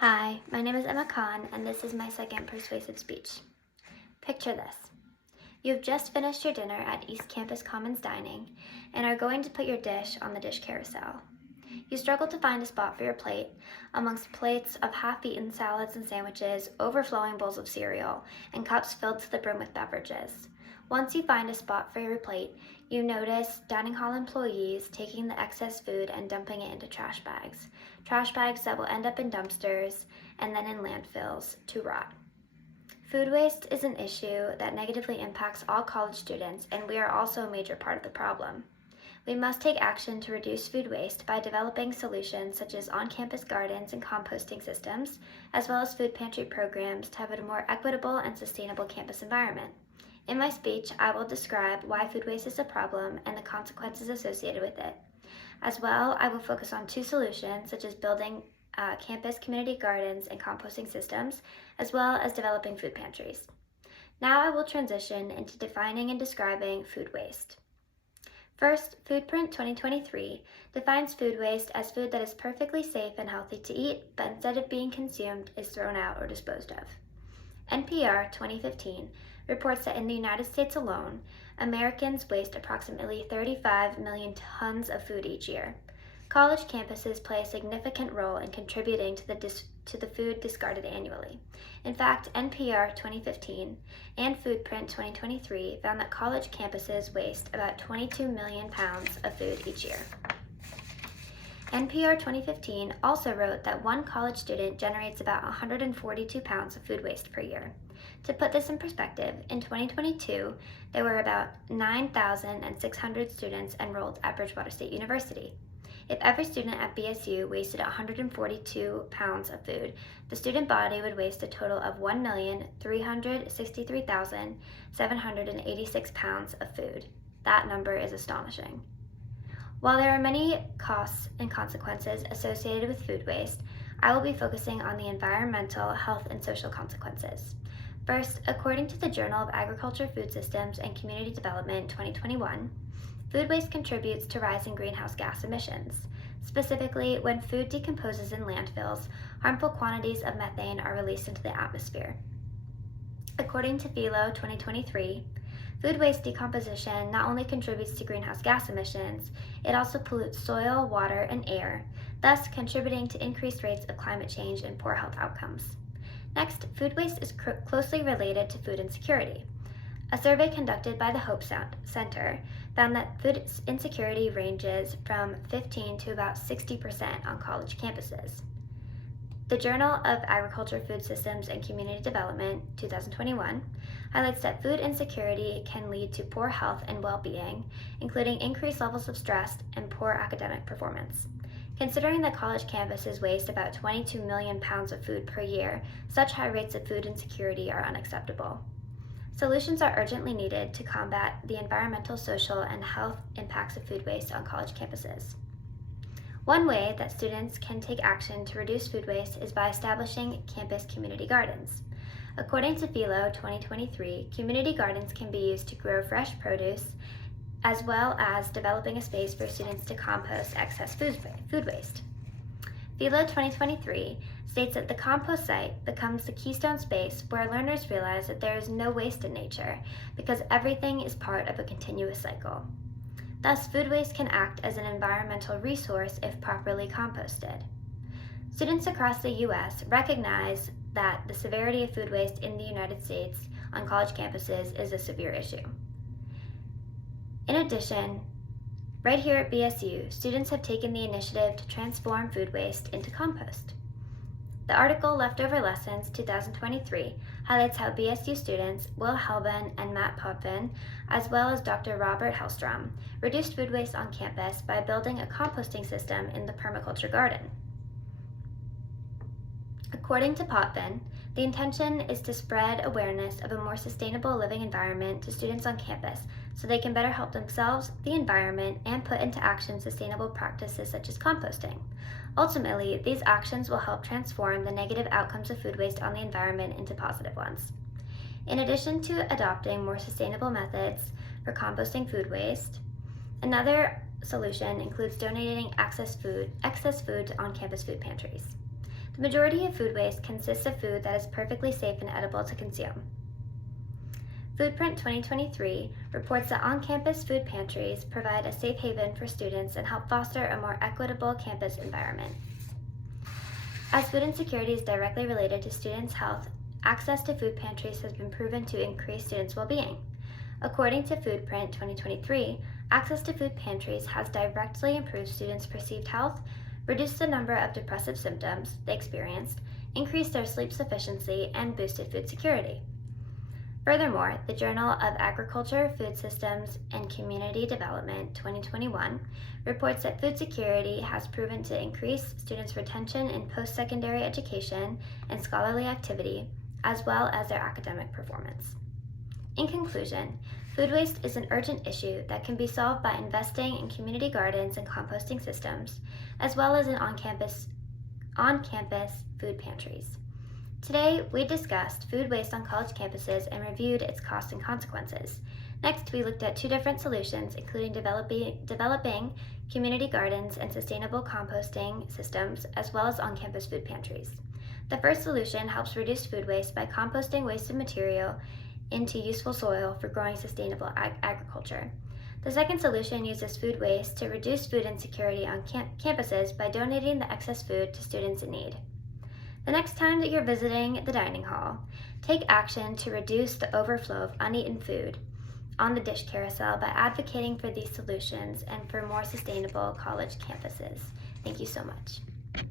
Hi, my name is Emma Kahn, and this is my second persuasive speech. Picture this. You have just finished your dinner at East Campus Commons Dining and are going to put your dish on the dish carousel. You struggle to find a spot for your plate amongst plates of half-eaten salads and sandwiches, overflowing bowls of cereal, and cups filled to the brim with beverages. Once you find a spot for your plate, you notice dining hall employees taking the excess food and dumping it into trash bags that will end up in dumpsters and then in landfills to rot. Food waste is an issue that negatively impacts all college students, and we are also a major part of the problem. We must take action to reduce food waste by developing solutions such as on-campus gardens and composting systems, as well as food pantry programs to have a more equitable and sustainable campus environment. In my speech, I will describe why food waste is a problem and the consequences associated with it. As well, I will focus on two solutions, such as building campus community gardens and composting systems, as well as developing food pantries. Now I will transition into defining and describing food waste. First, Foodprint 2023 defines food waste as food that is perfectly safe and healthy to eat, but instead of being consumed, is thrown out or disposed of. NPR 2015 reports that in the United States alone, Americans waste approximately 35 million tons of food each year. College campuses play a significant role in contributing to the food discarded annually. In fact, NPR 2015 and Foodprint 2023 found that college campuses waste about 22 million pounds of food each year. NPR 2015 also wrote that one college student generates about 142 pounds of food waste per year. To put this in perspective, in 2022, there were about 9,600 students enrolled at Bridgewater State University. If every student at BSU wasted 142 pounds of food, the student body would waste a total of 1,363,786 pounds of food. That number is astonishing. While there are many costs and consequences associated with food waste, I will be focusing on the environmental, health, and social consequences. First, according to the Journal of Agriculture, Food Systems, and Community Development 2021, food waste contributes to rising greenhouse gas emissions. Specifically, when food decomposes in landfills, harmful quantities of methane are released into the atmosphere. According to Philo 2023, food waste decomposition not only contributes to greenhouse gas emissions, it also pollutes soil, water, and air, thus contributing to increased rates of climate change and poor health outcomes. Next, food waste is closely related to food insecurity. A survey conducted by the Hope Center found that food insecurity ranges from 15 to about 60% on college campuses. The Journal of Agriculture, Food Systems, and Community Development 2021 highlights that food insecurity can lead to poor health and well-being, including increased levels of stress and poor academic performance. Considering that college campuses waste about 22 million pounds of food per year, such high rates of food insecurity are unacceptable. Solutions are urgently needed to combat the environmental, social, and health impacts of food waste on college campuses. One way that students can take action to reduce food waste is by establishing campus community gardens. According to Philo 2023, community gardens can be used to grow fresh produce, as well as developing a space for students to compost excess food waste. Philo 2023 states that the compost site becomes the keystone space where learners realize that there is no waste in nature because everything is part of a continuous cycle. Thus, food waste can act as an environmental resource if properly composted. Students across the U.S. recognize that the severity of food waste in the United States on college campuses is a severe issue. In addition, right here at BSU, students have taken the initiative to transform food waste into compost. The article Leftover Lessons 2023 highlights how BSU students Will Helben and Matt Potvin, as well as Dr. Robert Hellstrom, reduced food waste on campus by building a composting system in the permaculture garden. According to Potvin, the intention is to spread awareness of a more sustainable living environment to students on campus so they can better help themselves, the environment, and put into action sustainable practices such as composting. Ultimately, these actions will help transform the negative outcomes of food waste on the environment into positive ones. In addition to adopting more sustainable methods for composting food waste, another solution includes donating excess food to on-campus food pantries. The majority of food waste consists of food that is perfectly safe and edible to consume. Foodprint 2023 reports that on-campus food pantries provide a safe haven for students and help foster a more equitable campus environment. As food insecurity is directly related to students' health, access to food pantries has been proven to increase students' well-being. According to Foodprint 2023, access to food pantries has directly improved students' perceived health, reduced the number of depressive symptoms they experienced, increased their sleep sufficiency, and boosted food security. Furthermore, the Journal of Agriculture, Food Systems, and Community Development 2021 reports that food security has proven to increase students' retention in post-secondary education and scholarly activity, as well as their academic performance. In conclusion, food waste is an urgent issue that can be solved by investing in community gardens and composting systems, as well as in on-campus food pantries. Today, we discussed food waste on college campuses and reviewed its costs and consequences. Next, we looked at two different solutions, including developing community gardens and sustainable composting systems, as well as on-campus food pantries. The first solution helps reduce food waste by composting wasted material into useful soil for growing sustainable agriculture. The second solution uses food waste to reduce food insecurity on campuses by donating the excess food to students in need. The next time that you're visiting the dining hall, take action to reduce the overflow of uneaten food on the dish carousel by advocating for these solutions and for more sustainable college campuses. Thank you so much.